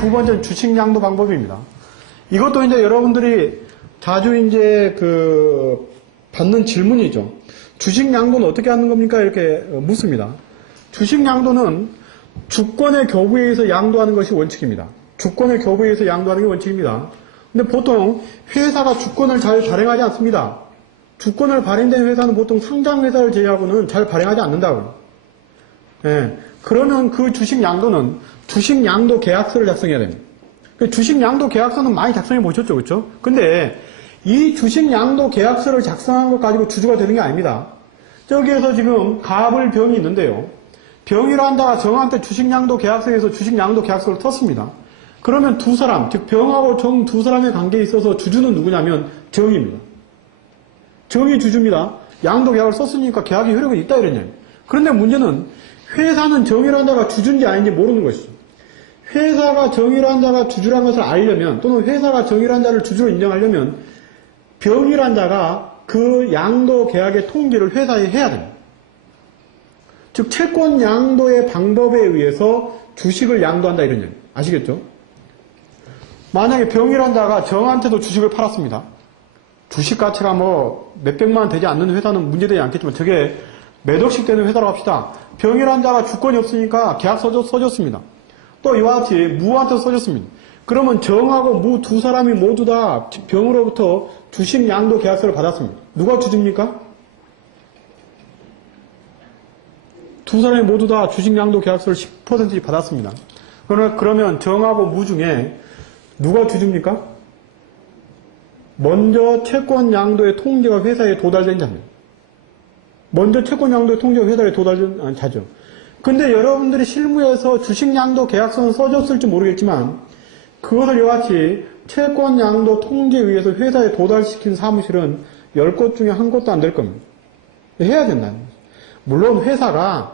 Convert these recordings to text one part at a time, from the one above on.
두 번째는 주식 양도 방법입니다. 이것도 이제 여러분들이 자주 이제 그 받는 질문이죠. 주식 양도는 어떻게 하는 겁니까? 이렇게 묻습니다. 주식 양도는 주권의 교부에 의해서 양도하는 것이 원칙입니다. 주권의 교부에 의해서 양도하는 게 원칙입니다. 근데 보통 회사가 주권을 잘 발행하지 않습니다. 주권을 발행된 회사는 보통 상장 회사를 제외하고는 잘 발행하지 않는다고요. 예. 그러면 그 주식 양도는 주식 양도 계약서를 작성해야 됩니다. 그 주식 양도 계약서는 많이 작성해 보셨죠, 그렇죠? 근데 이 주식 양도 계약서를 작성한 것 가지고 주주가 되는 게 아닙니다. 저기에서 지금 갑을 병이 있는데요. 병이란다가 정한테 주식 양도 계약서에서 주식 양도 계약서를 썼습니다. 그러면 두 사람, 즉 병하고 정 두 사람의 관계에 있어서 주주는 누구냐면 정입니다. 정이 주주입니다. 양도 계약을 썼으니까 계약의 효력은 있다 이랬냐. 그런데 문제는 회사는 정의란 자가 주주인지 아닌지 모르는 것이죠. 회사가 정의란 자가 주주란 것을 알려면 또는 회사가 정의란 자를 주주로 인정하려면 병이란 자가 그 양도 계약의 통지를 회사에 해야 됩니다. 즉 채권 양도의 방법에 의해서 주식을 양도한다 이런 얘기 아시겠죠? 만약에 병이란 자가 정한테도 주식을 팔았습니다. 주식 가치가 뭐 몇백만 원 되지 않는 회사는 문제되지 않겠지만 저게 몇 억씩 되는 회사라고 합시다. 병이란 자가 주권이 없으니까 계약 써줬, 써줬습니다. 또 이와 같이 무한테 써줬습니다. 그러면 정하고 무 두 사람이 모두 다 병으로부터 주식 양도 계약서를 받았습니다. 누가 주주입니까? 두 사람이 모두 다 주식 양도 계약서를 10%씩 받았습니다. 그러면, 정하고 무 중에 누가 주주입니까? 먼저 채권 양도의 통제가 회사에 도달된 자입니다. 먼저 채권 양도의 통제가 회사에 도달된 자죠. 근데 여러분들이 실무에서 주식 양도 계약서는 써줬을지 모르겠지만 그것을 이와 같이 채권 양도 통제에 의해서 회사에 도달시킨 사무실은 10곳 중에 한 곳도 안 될 겁니다. 해야 된다는 거죠. 물론 회사가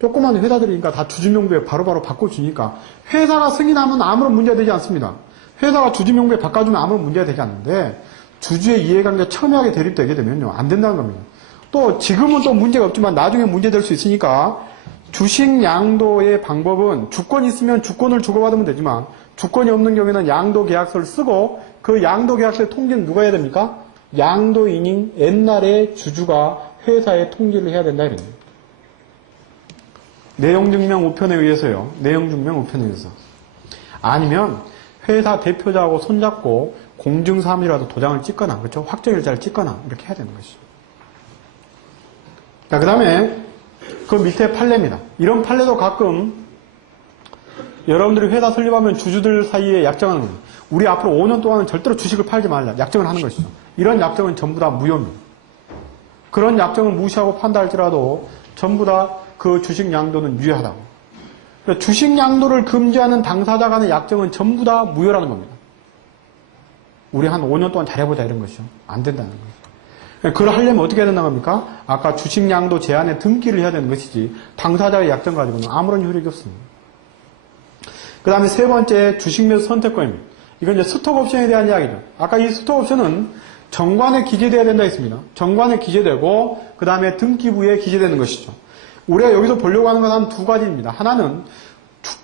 조그만 회사들이니까 다 주주명부에 바로바로 바꿔주니까 회사가 승인하면 아무런 문제가 되지 않습니다. 회사가 주주명부에 바꿔주면 아무런 문제가 되지 않는데 주주의 이해관계가 첨예하게 대립되게 되면요 안 된다는 겁니다. 또 지금은 또 문제가 없지만 나중에 문제될 수 있으니까 주식 양도의 방법은 주권이 있으면 주권을 주고받으면 되지만 주권이 없는 경우에는 양도 계약서를 쓰고 그 양도 계약서의 통지는 누가 해야 됩니까? 양도인인 옛날에 주주가 회사에 통지를 해야 된다 이런 겁니다. 내용증명 우편에 의해서요. 내용증명 우편에 의해서. 아니면 회사 대표자하고 손잡고 공증사무이라도 도장을 찍거나 그렇죠? 확정일자를 찍거나 이렇게 해야 되는 것이죠. 자, 그 다음에 그 밑에 판례입니다. 이런 판례도 가끔 여러분들이 회사 설립하면 주주들 사이에 약정하는 거예요. 우리 앞으로 5년 동안은 절대로 주식을 팔지 말라. 약정을 하는 것이죠. 이런 약정은 전부 다 무효입니다. 그런 약정을 무시하고 판다 할지라도 전부 다 그 주식 양도는 유효하다고. 그러니까 주식 양도를 금지하는 당사자 간의 약정은 전부 다 무효라는 겁니다. 우리 한 5년 동안 잘해보자 이런 것이죠. 안 된다는 거죠. 그걸 하려면 어떻게 해야 된다는 겁니까? 아까 주식 양도 제한에 등기를 해야 되는 것이지 당사자의 약정 가지고는 아무런 효력이 없습니다. 그 다음에 세 번째 주식 매수 선택권입니다. 이건 이제 스톡 옵션에 대한 이야기죠. 아까 이 스톡 옵션은 정관에 기재되어야 된다 했습니다. 정관에 기재되고 그 다음에 등기부에 기재되는 것이죠. 우리가 여기서 보려고 하는 건 한 두 가지입니다. 하나는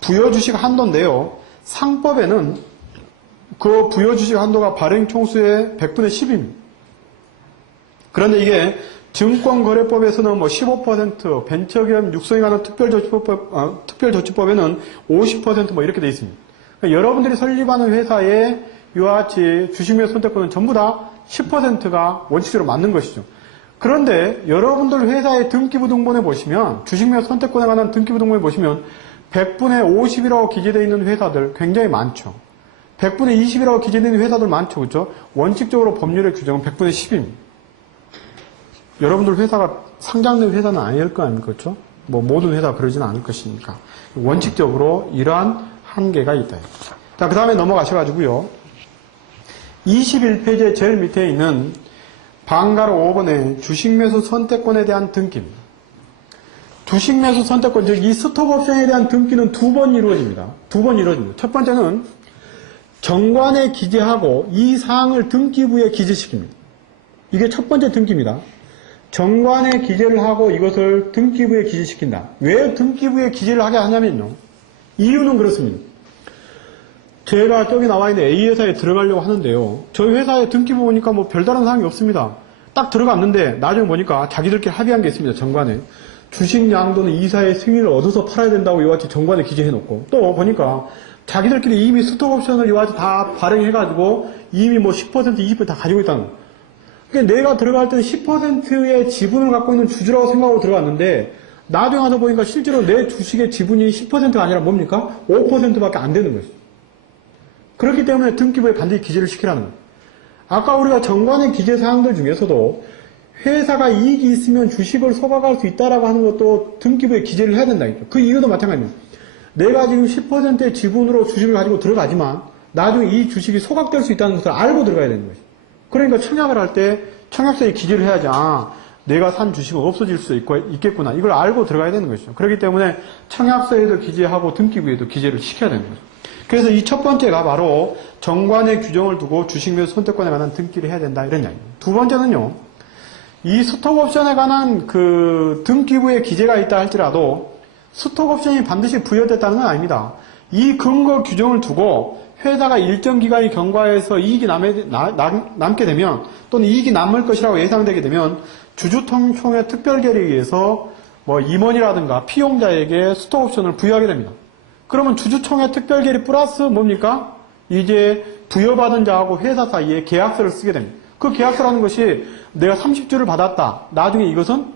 부여주식 한도인데요. 상법에는 그 부여주식 한도가 발행 총수의 100분의 10입니다. 그런데 이게 증권거래법에서는 뭐 15%, 벤처기업 육성에 관한 특별조치법, 어, 특별조치법에는 50%뭐 이렇게 돼 있습니다. 그러니까 여러분들이 설립하는 회사의 이와 같이 주식매수 선택권은 전부 다 10%가 원칙적으로 맞는 것이죠. 그런데 여러분들 회사의 등기부 등본에 보시면 주식매수 선택권에 관한 등기부 등본에 보시면 100분의 50이라고 기재되어 있는 회사들 굉장히 많죠. 100분의 20이라고 기재되어 있는 회사들 많죠. 그렇죠? 원칙적으로 법률의 규정은 100분의 10입니다. 여러분들 회사가 상장된 회사는 아닐 거 아닙니까? 그렇죠? 뭐 모든 회사 그러지는 않을 것이니까. 원칙적으로 이러한 한계가 있다. 자, 그 다음에 넘어가셔가지고요. 21페이지의 제일 밑에 있는 방가로 5번의 주식 매수 선택권에 대한 등기입니다. 주식 매수 선택권, 즉 이 스톡옵션에 대한 등기는 두 번 이루어집니다. 두 번 이루어집니다. 첫 번째는 정관에 기재하고 이 사항을 등기부에 기재시킵니다. 이게 첫 번째 등기입니다. 정관에 기재를 하고 이것을 등기부에 기재시킨다. 왜 등기부에 기재를 하게 하냐면요. 이유는 그렇습니다. 제가 저기 나와 있는 A 회사에 들어가려고 하는데요. 저희 회사에 등기부 보니까 뭐 별다른 사항이 없습니다. 딱 들어갔는데 나중에 보니까 자기들끼리 합의한 게 있습니다. 정관에. 주식 양도는 이사의 승인을 얻어서 팔아야 된다고 이와 같이 정관에 기재해놓고 또 보니까 자기들끼리 이미 스톡 옵션을 이와 같이 다 발행해가지고 이미 뭐 10% 20%다 가지고 있다는 거. 그러니까 내가 들어갈 때는 10%의 지분을 갖고 있는 주주라고 생각하고 들어갔는데 나중에 와서 보니까 실제로 내 주식의 지분이 10%가 아니라 뭡니까? 5%밖에 안 되는 것이죠. 그렇기 때문에 등기부에 반드시 기재를 시키라는 거예요. 아까 우리가 정관의 기재 사항들 중에서도 회사가 이익이 있으면 주식을 소각할 수 있다라고 하는 것도 등기부에 기재를 해야 된다. 그 이유도 마찬가지입니다. 내가 지금 10%의 지분으로 주식을 가지고 들어가지만 나중에 이 주식이 소각될 수 있다는 것을 알고 들어가야 되는 것이죠. 그러니까 청약을 할 때 청약서에 기재를 해야지 아 내가 산 주식은 없어질 수 있고, 있겠구나 이걸 알고 들어가야 되는 것이죠. 그렇기 때문에 청약서에도 기재하고 등기부에도 기재를 시켜야 되는 거죠. 그래서 이 첫 번째가 바로 정관의 규정을 두고 주식 매수 선택권에 관한 등기를 해야 된다 이런 이야기입니다. 두 번째는요. 이 스톡옵션에 관한 그 등기부에 기재가 있다 할지라도 스톡옵션이 반드시 부여됐다는 건 아닙니다. 이 근거 규정을 두고 회사가 일정 기간이 경과해서 이익이 남에, 나- 남, 남게 되면 또는 이익이 남을 것이라고 예상되게 되면 주주통총회 특별결의에 의해서 뭐 임원이라든가 피용자에게 스톡옵션을 부여하게 됩니다. 그러면 주주총회 특별결의 플러스 뭡니까? 이제 부여받은 자하고 회사 사이에 계약서를 쓰게 됩니다. 그 계약서라는 것이 내가 30주를 받았다. 나중에 이것은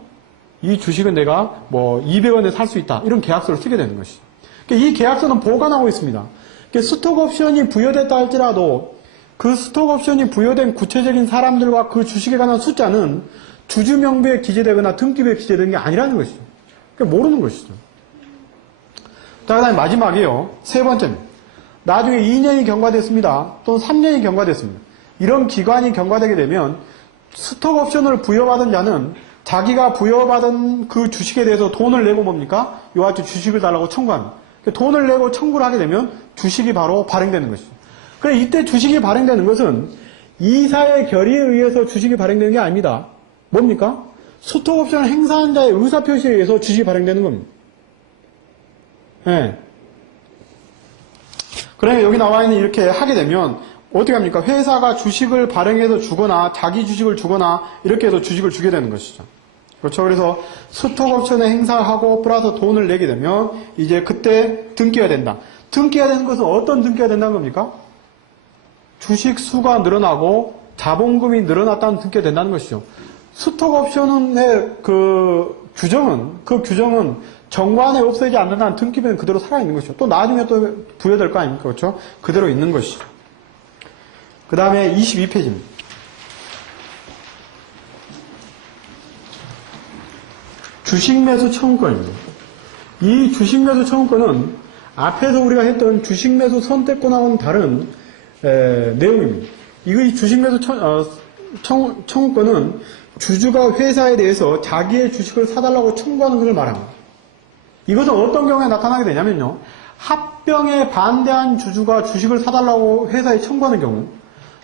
이 주식은 내가 뭐 200원에 살 수 있다. 이런 계약서를 쓰게 되는 것이죠. 그러니까 이 계약서는 보관하고 있습니다. 그러니까 스톡 옵션이 부여됐다 할지라도 그 스톡 옵션이 부여된 구체적인 사람들과 그 주식에 관한 숫자는 주주 명부에 기재되거나 등기부에 기재된 게 아니라는 것이죠. 그러니까 모르는 것이죠. 자, 그 다음에 마지막이요. 세 번째입니다. 나중에 2년이 경과됐습니다. 또는 3년이 경과됐습니다. 이런 기간이 경과되게 되면 스톡 옵션을 부여받은 자는 자기가 부여받은 그 주식에 대해서 돈을 내고 뭡니까? 이와 같이 주식을 달라고 청구합니다. 그 돈을 내고 청구를 하게 되면 주식이 바로 발행되는 것이죠. 그래 이때 주식이 발행되는 것은 이사의 결의에 의해서 주식이 발행되는 게 아닙니다. 뭡니까? 스톡 옵션을 행사한 자의 의사표시에 의해서 주식이 발행되는 겁니다. 예. 그러면 여기 나와 있는 이렇게 하게 되면 어떻게 합니까? 회사가 주식을 발행해서 주거나 자기 주식을 주거나 이렇게 해서 주식을 주게 되는 것이죠. 그렇죠. 그래서 스톡옵션을 행사하고 플러스 돈을 내게 되면 이제 그때 등기가 된다. 등기가 되는 것은 어떤 등기가 된다는 겁니까? 주식 수가 늘어나고 자본금이 늘어났다는 등기가 된다는 것이죠. 스톡옵션의 그 규정은 그 규정은 정관에 없애지 않는다는 등기부는 그대로 살아있는 것이죠. 또 나중에 또 부여될 거 아닙니까? 그렇죠? 그대로 있는 것이죠. 그 다음에 22페이지입니다. 주식 매수 청구권입니다. 이 주식 매수 청구권은 앞에서 우리가 했던 주식 매수 선택권하고는 다른 에, 내용입니다. 이거 이 주식 매수 청, 어, 청, 청구권은 주주가 회사에 대해서 자기의 주식을 사달라고 청구하는 것을 말합니다. 이것은 어떤 경우에 나타나게 되냐면요. 합병에 반대한 주주가 주식을 사달라고 회사에 청구하는 경우,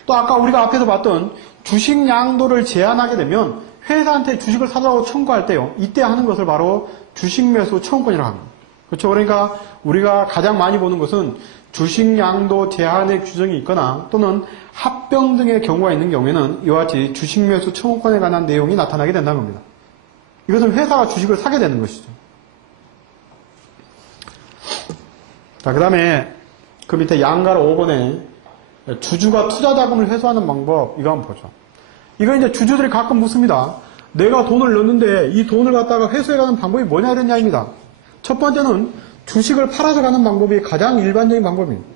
또 아까 우리가 앞에서 봤던 주식 양도를 제한하게 되면 회사한테 주식을 사달라고 청구할 때요. 이때 하는 것을 바로 주식 매수 청구권이라고 합니다. 그렇죠. 그러니까 우리가 가장 많이 보는 것은 주식 양도 제한의 규정이 있거나 또는 합병 등의 경우가 있는 경우에는 이와 같이 주식 매수 청구권에 관한 내용이 나타나게 된다는 겁니다. 이것은 회사가 주식을 사게 되는 것이죠. 자, 그 다음에 그 밑에 양가로 5번에 주주가 투자 자금을 회수하는 방법, 이거 한번 보죠. 이거 이제 주주들이 가끔 묻습니다. 내가 돈을 넣는데 이 돈을 갖다가 회수해가는 방법이 뭐냐 이런 이야기입니다. 첫 번째는 주식을 팔아서 가는 방법이 가장 일반적인 방법입니다.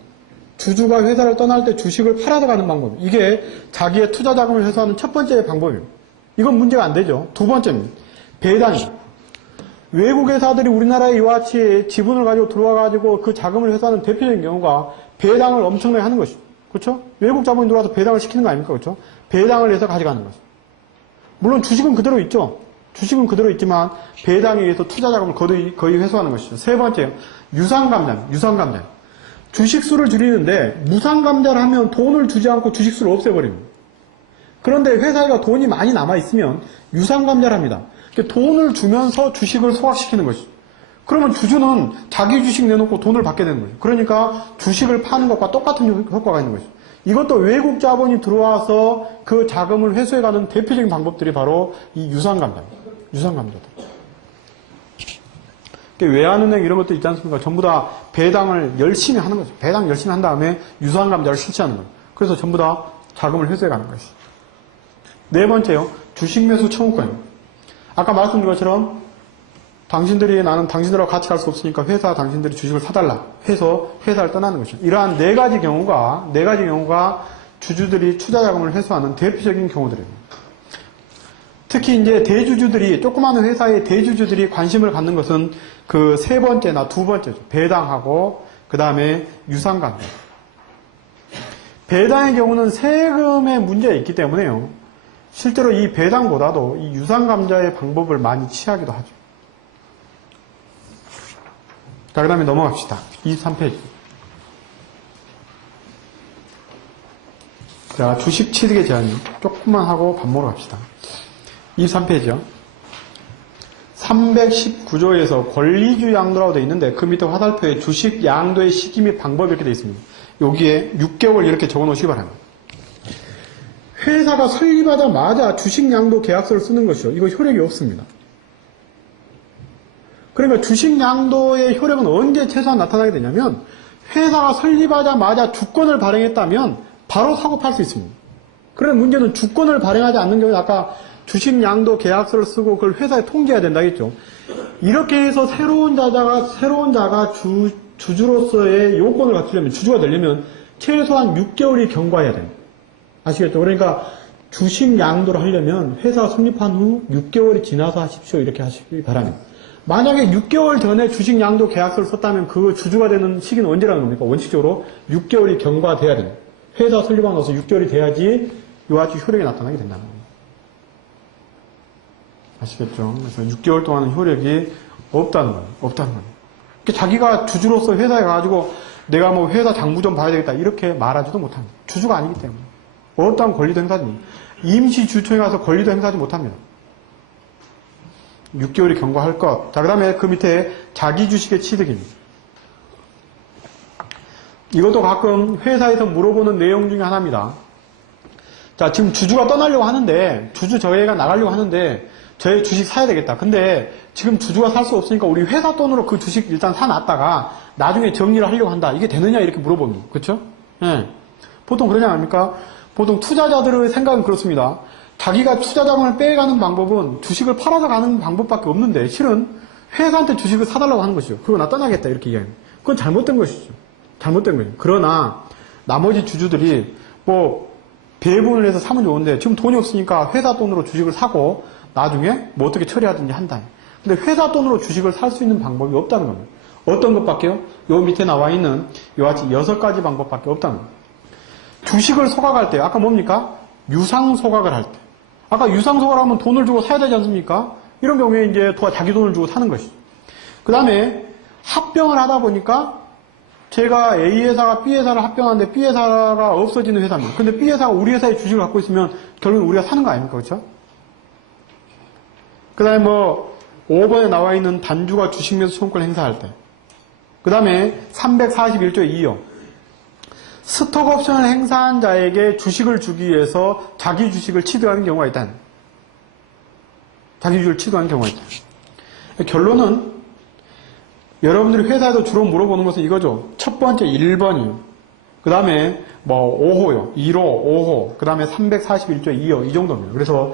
주주가 회사를 떠날 때 주식을 팔아서 가는 방법. 이게 자기의 투자 자금을 회수하는 첫 번째 방법입니다. 이건 문제가 안 되죠. 두 번째는 배당입니다. 외국 회사들이 우리나라에 이와 같이 지분을 가지고 들어와 가지고 그 자금을 회수하는 대표적인 경우가 배당을 엄청나게 하는 것이죠. 그렇죠? 외국 자본이 들어와서 배당을 시키는 거 아닙니까? 그렇죠? 배당을 해서 가져가는 거죠. 물론 주식은 그대로 있죠. 주식은 그대로 있지만 배당에 의해서 투자 자금을 거의, 거의 회수하는 것이죠. 세 번째, 유상감자, 유상감자. 주식수를 줄이는데 무상감자를 하면 돈을 주지 않고 주식수를 없애버립니다. 그런데 회사가 돈이 많이 남아 있으면 유상감자를 합니다. 그러니까 돈을 주면서 주식을 소각시키는 것이죠. 그러면 주주는 자기 주식 내놓고 돈을 받게 되는 거죠. 그러니까 주식을 파는 것과 똑같은 효- 효과가 있는 거죠. 이것도 외국 자본이 들어와서 그 자금을 회수해가는 대표적인 방법들이 바로 이 유상감자입니다. 유상감자들. 외환은행 이런 것도 있지 않습니까? 전부 다 배당을 열심히 하는 거죠. 배당 열심히 한 다음에 유상감자를 실시하는 거예요. 그래서 전부 다 자금을 회수해가는 것이. 네 번째요. 주식 매수 청구권. 아까 말씀드린 것처럼 당신들이 나는 당신들하고 같이 갈 수 없으니까 회사 당신들이 주식을 사달라 해서 회사를 떠나는 것이죠. 이러한 네 가지 경우가 네 가지 경우가 주주들이 투자 자금을 회수하는 대표적인 경우들입니다. 특히 이제 대주주들이 조그마한 회사의 대주주들이 관심을 갖는 것은 그 세 번째나 두 번째죠. 배당하고 그 다음에 유상감자. 배당의 경우는 세금의 문제가 있기 때문에요. 실제로 이 배당보다도 이 유상감자의 방법을 많이 취하기도 하죠. 자, 그 다음에 넘어갑시다. 23페이지. 자, 주식 취득의 제한이 조금만 하고 밥 먹으러 갑시다. 23페이지요. 319조에서 권리주 양도라고 되어 있는데 그 밑에 화살표에 주식 양도의 시기 및 방법 이렇게 되어 있습니다. 여기에 6개월 이렇게 적어 놓으시기 바랍니다. 회사가 설립하자마자 주식 양도 계약서를 쓰는 것이요. 이거 효력이 없습니다. 그러니까 주식 양도의 효력은 언제 최소한 나타나게 되냐면 회사가 설립하자마자 주권을 발행했다면 바로 사고 팔 수 있습니다. 그런데 문제는 주권을 발행하지 않는 경우에 아까 주식 양도 계약서를 쓰고 그걸 회사에 통지해야 된다겠죠. 이렇게 해서 새로운 자가 새로운 자가 주 주주로서의 요건을 갖추려면 주주가 되려면 최소한 6개월이 경과해야 됩니다. 아시겠죠? 그러니까 주식 양도를 하려면 회사가 설립한 후 6개월이 지나서 하십시오. 이렇게 하시기 바랍니다. 만약에 6개월 전에 주식 양도 계약서를 썼다면 그 주주가 되는 시기는 언제라는 겁니까? 원칙적으로 6개월이 경과돼야 됩니다. 회사 설립하고 나서 6개월이 돼야지 요아지 효력이 나타나게 된다는 겁니다. 아시겠죠? 그래서 6개월 동안은 효력이 없다는 거예요. 없다는 거예요. 그러니까 자기가 주주로서 회사에 가가지고 내가 뭐 회사 장부 좀 봐야 되겠다 이렇게 말하지도 못합니다. 주주가 아니기 때문에. 어떠한 권리도 행사하지 임시 주총에 가서 권리도 행사하지 못합니다. 6개월이 경과할 것. 자, 그 다음에 그 밑에 자기 주식의 취득입니다. 이것도 가끔 회사에서 물어보는 내용 중에 하나입니다. 자, 지금 주주가 떠나려고 하는데, 주주 저희가 나가려고 하는데, 저희 주식 사야 되겠다. 근데 지금 주주가 살 수 없으니까 우리 회사 돈으로 그 주식 일단 사놨다가 나중에 정리를 하려고 한다. 이게 되느냐? 이렇게 물어봅니다. 그쵸? 예. 보통 그러냐 아닙니까? 보통 투자자들의 생각은 그렇습니다. 자기가 투자 자금을 빼가는 방법은 주식을 팔아서 가는 방법밖에 없는데 실은 회사한테 주식을 사달라고 하는 것이죠. 그리고 나 떠나겠다 이렇게 이야기합니다. 그건 잘못된 것이죠. 잘못된 거예요. 그러나 나머지 주주들이 뭐 배분을 해서 사면 좋은데 지금 돈이 없으니까 회사 돈으로 주식을 사고 나중에 뭐 어떻게 처리하든지 한다. 근데 회사 돈으로 주식을 살 수 있는 방법이 없다는 겁니다. 어떤 것밖에요? 요 밑에 나와 있는 요같이 여섯 가지 방법밖에 없다는 겁니다. 주식을 소각할 때 아까 뭡니까? 유상 소각을 할 때. 아까 유상 소각을 하면 돈을 주고 사야 되지 않습니까? 이런 경우에 이제 도와 자기 돈을 주고 사는 것이죠. 그 다음에 합병을 하다 보니까 제가 A 회사가 B 회사를 합병하는데 B 회사가 없어지는 회사입니다. 근데 B 회사가 우리 회사의 주식을 갖고 있으면 결국은 우리가 사는 거 아닙니까? 그렇죠? 그 다음에 뭐 5번에 나와 있는 단주가 주식 매수 청구권 행사할 때. 그 다음에 341조 2요. 스톡 옵션을 행사한 자에게 주식을 주기 위해서 자기 주식을 취득하는 경우가 있다. 자기 주식을 취득하는 경우가 있다. 결론은 여러분들이 회사에서 주로 물어보는 것은 이거죠. 첫 번째 1번이요. 그 다음에 뭐 5호요. 1호, 5호. 그 다음에 341조 2호. 이 정도입니다. 그래서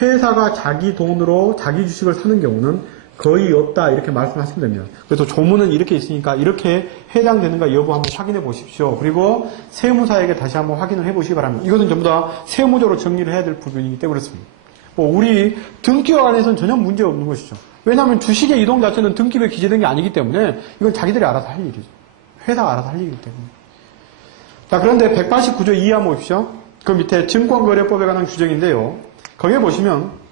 회사가 자기 돈으로 자기 주식을 사는 경우는 거의 없다 이렇게 말씀하시면 됩니다. 그래서 조문은 이렇게 있으니까 이렇게 해당되는가 여부 한번 확인해 보십시오. 그리고 세무사에게 다시 한번 확인을 해 보시기 바랍니다. 이것은 전부 다 세무적으로 정리를 해야 될 부분이기 때문에 그렇습니다. 뭐 우리 등기와 관해서는 전혀 문제 없는 것이죠. 왜냐하면 주식의 이동 자체는 등기부에 기재된 게 아니기 때문에 이건 자기들이 알아서 할 일이죠. 회사가 알아서 할 일이기 때문에. 자 그런데 189조 2 한번 보십시오. 그 밑에 증권거래법에 관한 규정인데요. 거기에 보시면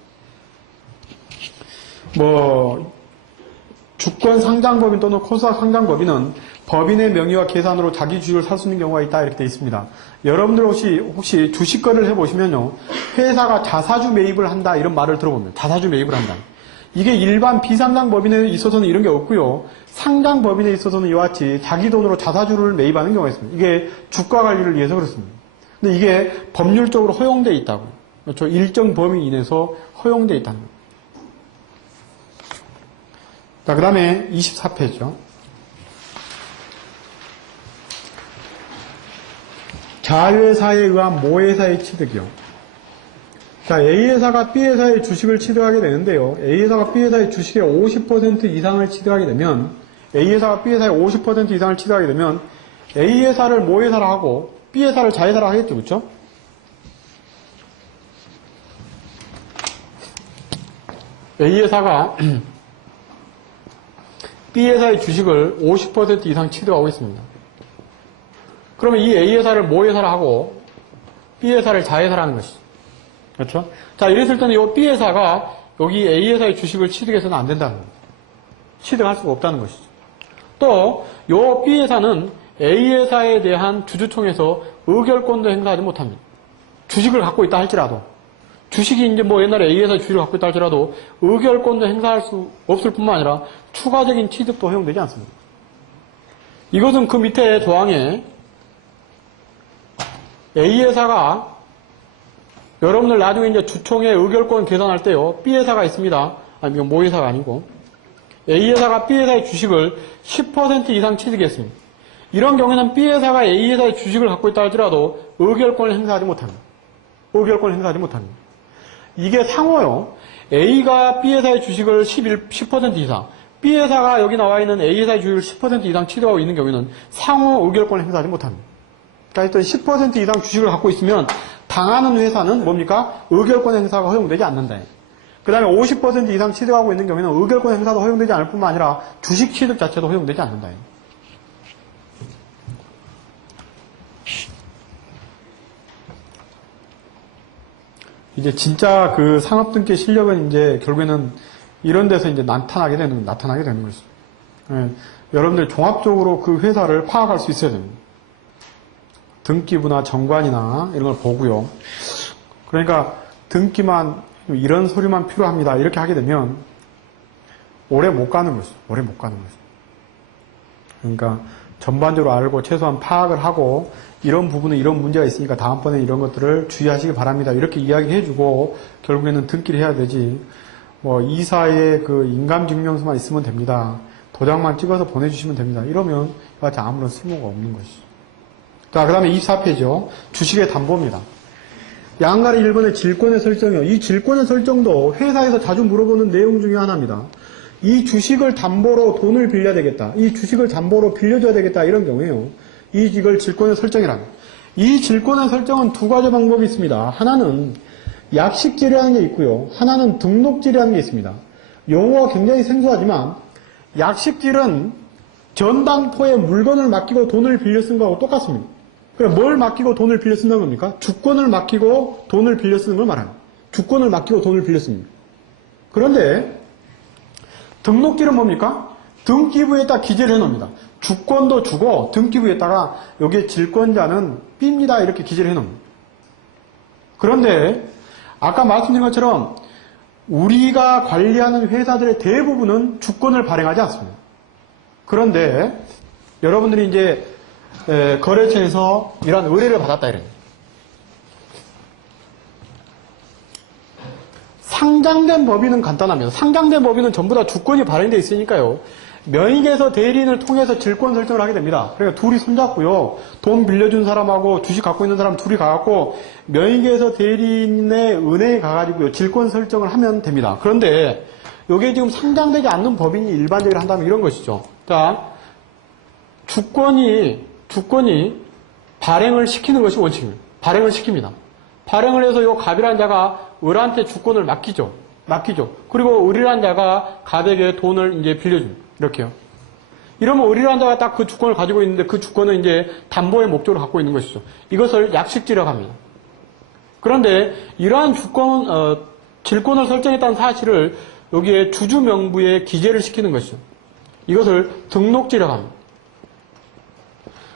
뭐 주권 상장법인 또는 코스닥 상장법인은 법인의 명의와 계산으로 자기 주식을 살 수 있는 경우가 있다 이렇게 되어 있습니다. 여러분들 혹시 혹시 주식 거래를 해보시면요 회사가 자사주 매입을 한다 이런 말을 들어보면 자사주 매입을 한다. 이게 일반 비상장 법인에 있어서는 이런 게 없고요. 상장 법인에 있어서는 이와 같이 자기 돈으로 자사주를 매입하는 경우가 있습니다. 이게 주가 관리를 위해서 그렇습니다. 근데 이게 법률적으로 허용되어 있다고. 그렇죠. 일정 범위 이내에서 허용되어 있다는 겁니다. 자, 그 다음에 24페이지요. 자회사에 의한 모회사의 취득이요. 자, A회사가 B회사의 주식을 취득하게 되는데요. A회사가 B회사의 주식의 50% 이상을 취득하게 되면, A회사가 B회사의 50% 이상을 취득하게 되면, A회사를 모회사로 하고, B회사를 자회사로 하겠죠. 그쵸? A회사가 B회사의 주식을 50% 이상 취득하고 있습니다. 그러면 이 A회사를 모회사로 하고, B회사를 자회사로 하는 것이죠. 그렇죠? 자, 이랬을 때는 이 B회사가 여기 A회사의 주식을 취득해서는 안 된다는 겁니다. 취득할 수가 없다는 것이죠. 또, 이 B회사는 A회사에 대한 주주총회에서 의결권도 행사하지 못합니다. 주식을 갖고 있다 할지라도, 주식이 이제 뭐 옛날에 A회사 주식을 갖고 있다 할지라도 의결권도 행사할 수 없을 뿐만 아니라 추가적인 취득도 허용되지 않습니다. 이것은 그 밑에 조항에 A회사가 여러분들 나중에 이제 주총회 의결권 계산할 때요, B회사가 있습니다. 아니, 이건 모회사가 아니고. A회사가 B회사의 주식을 10% 이상 취득했습니다. 이런 경우에는 B회사가 A회사의 주식을 갖고 있다 할지라도 의결권을 행사하지 못합니다. 의결권을 행사하지 못합니다. 이게 상호요. A가 B회사의 주식을 11, 10% 이상, B회사가 여기 나와 있는 A회사의 주식을 10% 이상 취득하고 있는 경우에는 상호 의결권을 행사하지 못합니다. 그러니까 10% 이상 주식을 갖고 있으면 당하는 회사는 뭡니까? 의결권 행사가 허용되지 않는다. 그 다음에 50% 이상 취득하고 있는 경우에는 의결권 행사도 허용되지 않을 뿐만 아니라 주식 취득 자체도 허용되지 않는다. 이제 진짜 그 상업 등기 실력은 이제 결국에는 이런 데서 이제 나타나게 되는, 나타나게 되는 것이죠. 예, 여러분들 종합적으로 그 회사를 파악할 수 있어야 됩니다. 등기부나 정관이나 이런 걸 보고요. 그러니까 등기만 이런 서류만 필요합니다. 이렇게 하게 되면 오래 못 가는 것이죠. 오래 못 가는 것이죠. 그러니까 전반적으로 알고 최소한 파악을 하고 이런 부분은 이런 문제가 있으니까 다음번에 이런 것들을 주의하시기 바랍니다. 이렇게 이야기해주고 결국에는 등기를 해야 되지. 뭐 이사의 그 인감증명서만 있으면 됩니다. 도장만 찍어서 보내주시면 됩니다. 이러면 이같이 아무런 쓸모가 없는 것이죠. 자, 그 다음에 24페이지요. 주식의 담보입니다. 양가리 1번의 질권의 설정이요. 이 질권의 설정도 회사에서 자주 물어보는 내용 중에 하나입니다. 이 주식을 담보로 돈을 빌려야 되겠다. 이 주식을 담보로 빌려줘야 되겠다. 이런 경우에요. 이 이걸 질권의 설정이랍니다. 이 질권의 설정은 두 가지 방법이 있습니다. 하나는 약식질이라는 게 있고요. 하나는 등록질이라는 게 있습니다. 용어가 굉장히 생소하지만 약식질은 전당포에 물건을 맡기고 돈을 빌려 쓴 거하고 똑같습니다. 그럼 뭘 맡기고 돈을 빌려 쓴다는 겁니까? 주권을 맡기고 돈을 빌려 쓰는 걸 말합니다. 주권을 맡기고 돈을 빌려 씁니다. 그런데 등록질은 뭡니까? 등기부에다 기재를 해놓습니다. 주권도 주고 등기부에다가 여기에 질권자는 B입니다. 이렇게 기재를 해놓습니다. 그런데 아까 말씀드린 것처럼 우리가 관리하는 회사들의 대부분은 주권을 발행하지 않습니다. 그런데 여러분들이 이제 에, 거래처에서 이런 의뢰를 받았다 이래요. 상장된 법인은 간단합니다. 상장된 법인은 전부 다 주권이 발행되어 있으니까요. 명의계에서 대리인을 통해서 질권 설정을 하게 됩니다. 그러니까 둘이 손잡고요. 돈 빌려준 사람하고 주식 갖고 있는 사람 둘이 가갖고 명의계에서 대리인의 은행에 가가지고요. 질권 설정을 하면 됩니다. 그런데 이게 지금 상장되지 않는 법인이 일반적으로 한다면 이런 것이죠. 자, 주권이, 주권이 발행을 시키는 것이 원칙입니다. 발행을 시킵니다. 발행을 해서 이 갑이라는 자가 을한테 주권을 맡기죠. 맡기죠. 그리고 을이라는 자가 갑에게 돈을 이제 빌려줍니다. 이렇게요. 이러면 을이라는 자가 딱 그 주권을 가지고 있는데 그 주권은 이제 담보의 목적으로 갖고 있는 것이죠. 이것을 약식지라고 합니다. 그런데 이러한 주권, 어, 질권을 설정했다는 사실을 여기에 주주 명부에 기재를 시키는 것이죠. 이것을 등록지라고 합니다.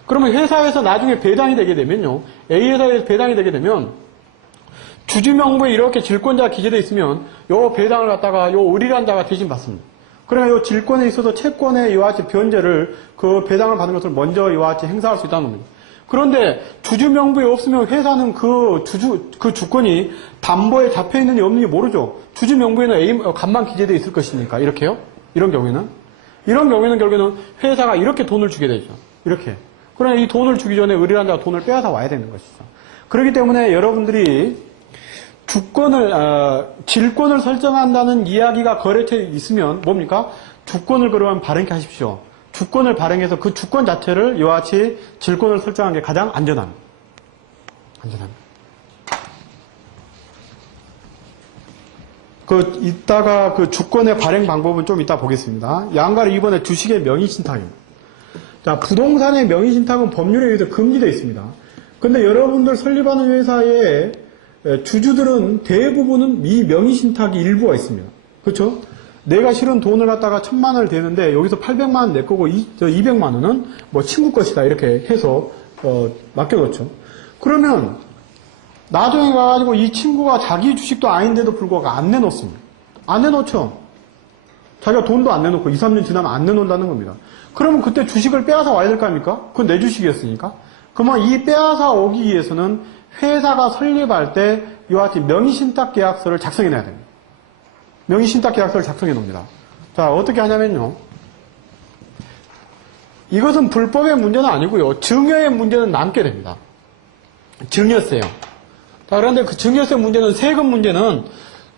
그러면 회사에서 나중에 배당이 되게 되면요. A회사에서 배당이 되게 되면 주주명부에 이렇게 질권자가 기재되어 있으면 요 배당을 갖다가 요 의리란 자가 대신 받습니다. 그러면 요 질권에 있어서 채권의 이와 같이 변제를 그 배당을 받은 것을 먼저 이와 같이 행사할 수 있다는 겁니다. 그런데 주주명부에 없으면 회사는 그 주주 그 주권이 담보에 잡혀 있는지 없는지 모르죠. 주주명부에는 A 어, 간만 기재되어 있을 것이니까 이렇게요. 이런 경우에는 이런 경우에는 결국에는 회사가 이렇게 돈을 주게 되죠. 이렇게. 그러나 이 돈을 주기 전에 의리란 자가 돈을 빼앗아 와야 되는 것이죠. 그렇기 때문에 여러분들이 주권을 어, 질권을 설정한다는 이야기가 거래처에 있으면 뭡니까? 주권을 그러면 발행케 하십시오. 주권을 발행해서 그 주권 자체를 이와 같이 질권을 설정한 게 가장 안전합니다. 안전합니다. 그 이따가 그 주권의 발행 방법은 좀 이따 보겠습니다. 양가를 이번에 주식의 명의 신탁입니다. 자, 부동산의 명의 신탁은 법률에 의해서 금지되어 있습니다. 근데 여러분들 설립하는 회사의 에, 주주들은 대부분은 이 명의 신탁이 일부가 있습니다. 그렇죠? 내가 실은 돈을 갖다가 천만 원을 대는데 여기서 800만 원 내 거고 이, 저 200만 원은 뭐 친구 것이다 이렇게 해서 어, 맡겨놓죠. 그러면 나중에 가가지고 이 친구가 자기 주식도 아닌데도 불구하고 안 내놓습니다. 안 내놓죠. 자기가 돈도 안 내놓고 2, 3년 지나면 안 내놓는다는 겁니다. 그러면 그때 주식을 빼앗아 와야 될 거 아닙니까? 그건 내 주식이었으니까. 그러면 이 빼앗아 오기 위해서는 회사가 설립할 때 이와 같이 명의신탁 계약서를 작성해내야 됩니다. 명의신탁 계약서를 작성해 놓습니다. 자, 어떻게 하냐면요. 이것은 불법의 문제는 아니고요. 증여의 문제는 남게 됩니다. 증여세요. 자, 그런데 그 증여세 문제는 세금 문제는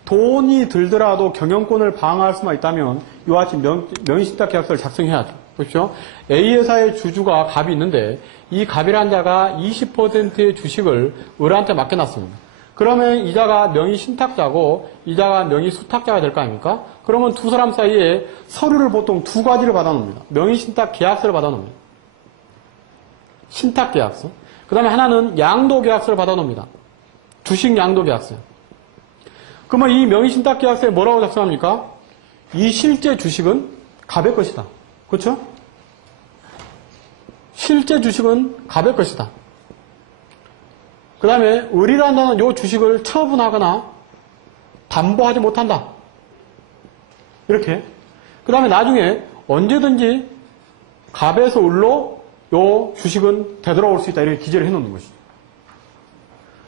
돈이 들더라도 경영권을 방어할 수만 있다면 이와 같이 명, 명의신탁 계약서를 작성해야죠. 보십시오. A 회사의 주주가 갑이 있는데 이 갑이라는 자가 20%의 주식을 을한테 맡겨놨습니다. 그러면 이자가 명의 신탁자고 이자가 명의 수탁자가 될 거 아닙니까? 그러면 두 사람 사이에 서류를 보통 두 가지를 받아놓습니다. 명의 신탁 계약서를 받아놓습니다. 신탁 계약서. 그 다음에 하나는 양도 계약서를 받아놓습니다. 주식 양도 계약서. 그러면 이 명의 신탁 계약서에 뭐라고 작성합니까? 이 실제 주식은 갑의 것이다. 그렇죠? 실제 주식은 갑의 것이다. 그 다음에 을이라는 이 주식을 처분하거나 담보하지 못한다. 이렇게. 그 다음에 나중에 언제든지 갑에서 을로 이 주식은 되돌아올 수 있다. 이렇게 기재를 해놓는 것이죠.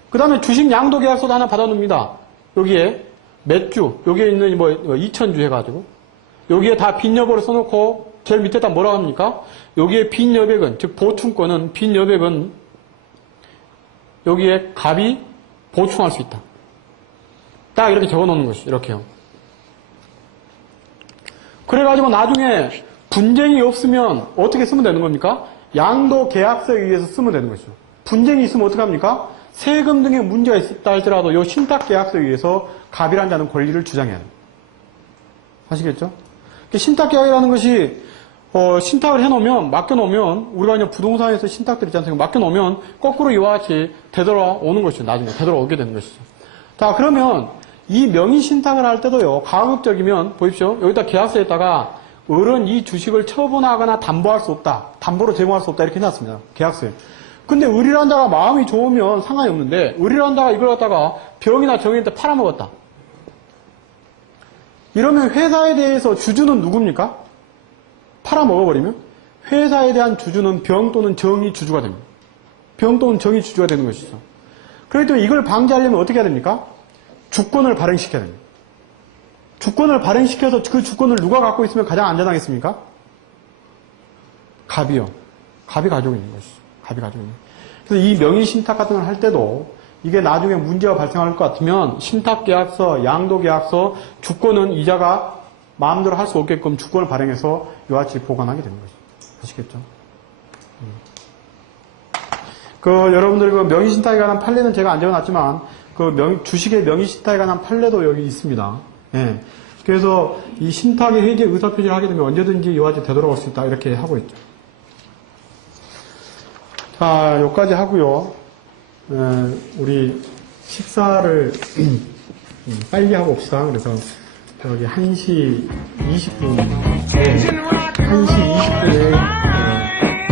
그 다음에 주식 양도 계약서도 하나 받아놓습니다. 여기에 몇 주, 여기에 있는 뭐 2천주 해가지고 여기에 다빚 여부를 써놓고 제일 밑에다 뭐라고 합니까? 여기에 빚 여백은, 즉 보충권은 빚 여백은 여기에 갑이 보충할 수 있다. 딱 이렇게 적어 놓는 것이 이렇게요. 그래가지고 나중에 분쟁이 없으면 어떻게 쓰면 되는 겁니까? 양도 계약서에 의해서 쓰면 되는 것이죠. 분쟁이 있으면 어떻게 합니까? 세금 등의 문제가 있다 할지라도 이 신탁 계약서에 의해서 갑이라는 자는 권리를 주장해야 됩니다. 아시겠죠? 신탁 계약이라는 것이 어, 신탁을 해놓으면, 맡겨놓으면, 우리가 이제 부동산에서 신탁들 있지 않습니까? 맡겨놓으면, 거꾸로 이와 같이 되돌아오는 것이죠. 나중에 되돌아오게 되는 것이죠. 자, 그러면, 이 명의 신탁을 할 때도요, 가급적이면, 보십시오. 여기다 계약서에다가, 을은 이 주식을 처분하거나 담보할 수 없다. 담보로 제공할 수 없다. 이렇게 해놨습니다. 계약서에. 근데 을이란 자가 마음이 좋으면 상관이 없는데, 을이란 자가 이걸 갖다가 병이나 정인한테 팔아먹었다. 이러면 회사에 대해서 주주는 누굽니까? 팔아먹어버리면 회사에 대한 주주는 병 또는 정의 주주가 됩니다. 병 또는 정의 주주가 되는 것이죠. 때문에 이걸 방지하려면 어떻게 해야 됩니까? 주권을 발행시켜야 됩니다. 주권을 발행시켜서 그 주권을 누가 갖고 있으면 가장 안전하겠습니까? 갑이요. 갑이 가지고 있는 것이죠. 갑이 가지고 있는. 그래서 이 명의 신탁 같은 걸 할 때도 이게 나중에 문제가 발생할 것 같으면 신탁 계약서, 양도 계약서, 주권은 이자가 마음대로 할 수 없게끔 주권을 발행해서 이와 같이 보관하게 되는 거죠. 아시겠죠? 음. 그 여러분들 그 명의신탁에 관한 판례는 제가 안 적어놨지만 그 명, 주식의 명의신탁에 관한 판례도 여기 있습니다. 예. 그래서 이 신탁의 해제 의사표시를 하게 되면 언제든지 이와 같이 되돌아올 수 있다 이렇게 하고 있죠. 자, 여기까지 하고요. 에, 우리 식사를 음, 빨리 하고 옵시다. 그래서 저기 1시 20분, 1시 20분에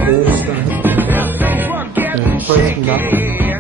오후 시간을 했습니다. 네, 수고하셨습니다.